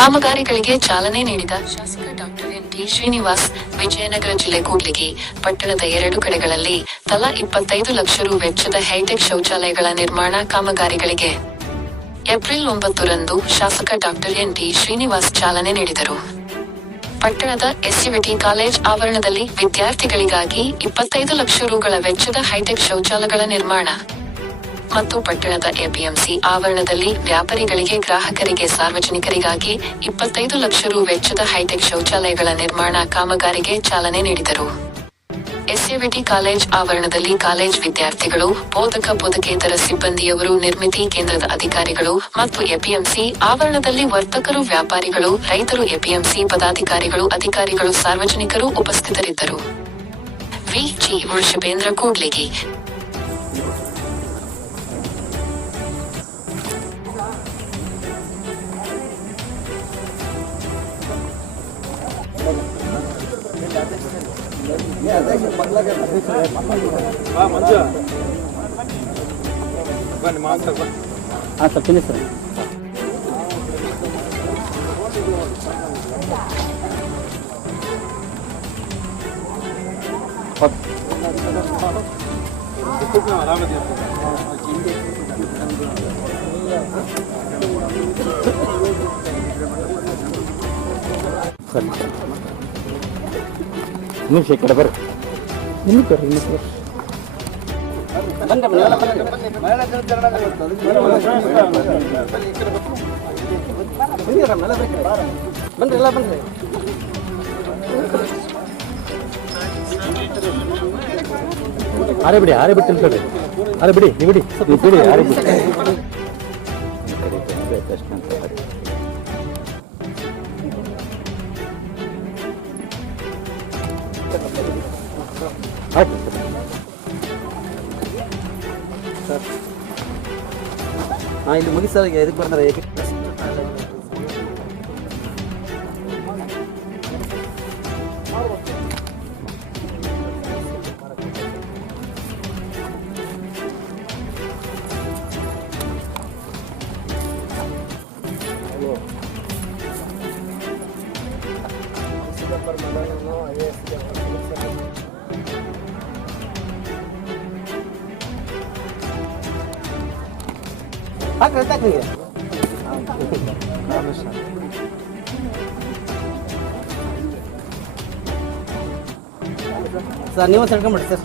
ಕಾಮಗಾರಿಗಳಿಗೆ ಚಾಲನೆ ನೀಡಿದ ಶಾಸಕ ಡಾಕ್ಟರ್ ಎನ್.ಟಿ. ಶ್ರೀನಿವಾಸ್, ವಿಜಯನಗರ ಜಿಲ್ಲೆ ಕೂಡ್ಲಿಗಿ ಪಟ್ಟಣದ 2 ಕಡೆಗಳಲ್ಲಿ ತಲಾ 25 ಲಕ್ಷ ರು ವೆಚ್ಚದ ಹೈಟೆಕ್ ಶೌಚಾಲಯಗಳ ನಿರ್ಮಾಣ ಕಾಮಗಾರಿಗಳಿಗೆ ಏಪ್ರಿಲ್ 9ರಂದು ಶಾಸಕ ಡಾಕ್ಟರ್ ಎನ್.ಟಿ. ಶ್ರೀನಿವಾಸ್ ಚಾಲನೆ ನೀಡಿದರು. ಪಟ್ಟಣದ ಎಸ್ಸಿವಿಟಿ ಕಾಲೇಜ್ ಆವರಣದಲ್ಲಿ ವಿದ್ಯಾರ್ಥಿಗಳಿಗಾಗಿ 25 ಲಕ್ಷ ರುಗಳ ವೆಚ್ಚದ ಹೈಟೆಕ್ ಶೌಚಾಲಯಗಳ ನಿರ್ಮಾಣ ಮತ್ತು ಪಟ್ಟಣದ ಎಪಿಎಂಸಿ ಆವರಣದಲ್ಲಿ ವ್ಯಾಪಾರಿಗಳಿಗೆ, ಗ್ರಾಹಕರಿಗೆ, ಸಾರ್ವಜನಿಕರಿಗಾಗಿ 25 ಲಕ್ಷ ರು ವೆಚ್ಚದ ಹೈಟೆಕ್ ಶೌಚಾಲಯಗಳ ನಿರ್ಮಾಣ ಕಾಮಗಾರಿಗೆ ಚಾಲನೆ ನೀಡಿದರು. ಎಸ್ಸಿವಿಟಿ ಕಾಲೇಜ್ ಆವರಣದಲ್ಲಿ ಕಾಲೇಜ್ ವಿದ್ಯಾರ್ಥಿಗಳು, ಬೋಧಕ-ಬೋಧಕೇತರ ಸಿಬ್ಬಂದಿಯವರು, ನಿರ್ಮಿತಿ ಕೇಂದ್ರದ ಅಧಿಕಾರಿಗಳು ಮತ್ತು ಎಪಿಎಂಸಿ ಆವರಣದಲ್ಲಿ ವರ್ತಕರು, ವ್ಯಾಪಾರಿಗಳು, ರೈತರು, ಎಪಿಎಂಸಿ ಪದಾಧಿಕಾರಿಗಳು, ಅಧಿಕಾರಿಗಳು, ಸಾರ್ವಜನಿಕರು ಉಪಸ್ಥಿತರಿದ್ದರು. ವಿ.ಜಿ. ವೃಷಭೇಂದ್ರ, ಕೂಡ್ಲಿಗಿ. ತಪ್ಪಿನಿ ಸರ್. ನಿಮಿಷ ಕಡೆ ಬರ್ರಿ. ಆರೆ ಬಿಡಿ, ಆರೆ ಬಿಟ್ಟು ನಿಲ್ಸಡ್ರಿ. ಆರೆ ಬಿಡಿ, ನೀವು ಬಿಡಿ, ಬಿಡಿ, ಆರೆ ಬಿಡಿ. ಆಯ್ತು ಸರ್. ಹಾಂ, ಇಲ್ಲಿ ಮುಗಿಸ್ ಸರ್. ಈಗ ಇದಕ್ಕೆ ಬರ್ತಾರೆ. ಸರ್, ನೀವು ಸೆಳ್ಕೊಂಬಿಡಿ ಸರ್.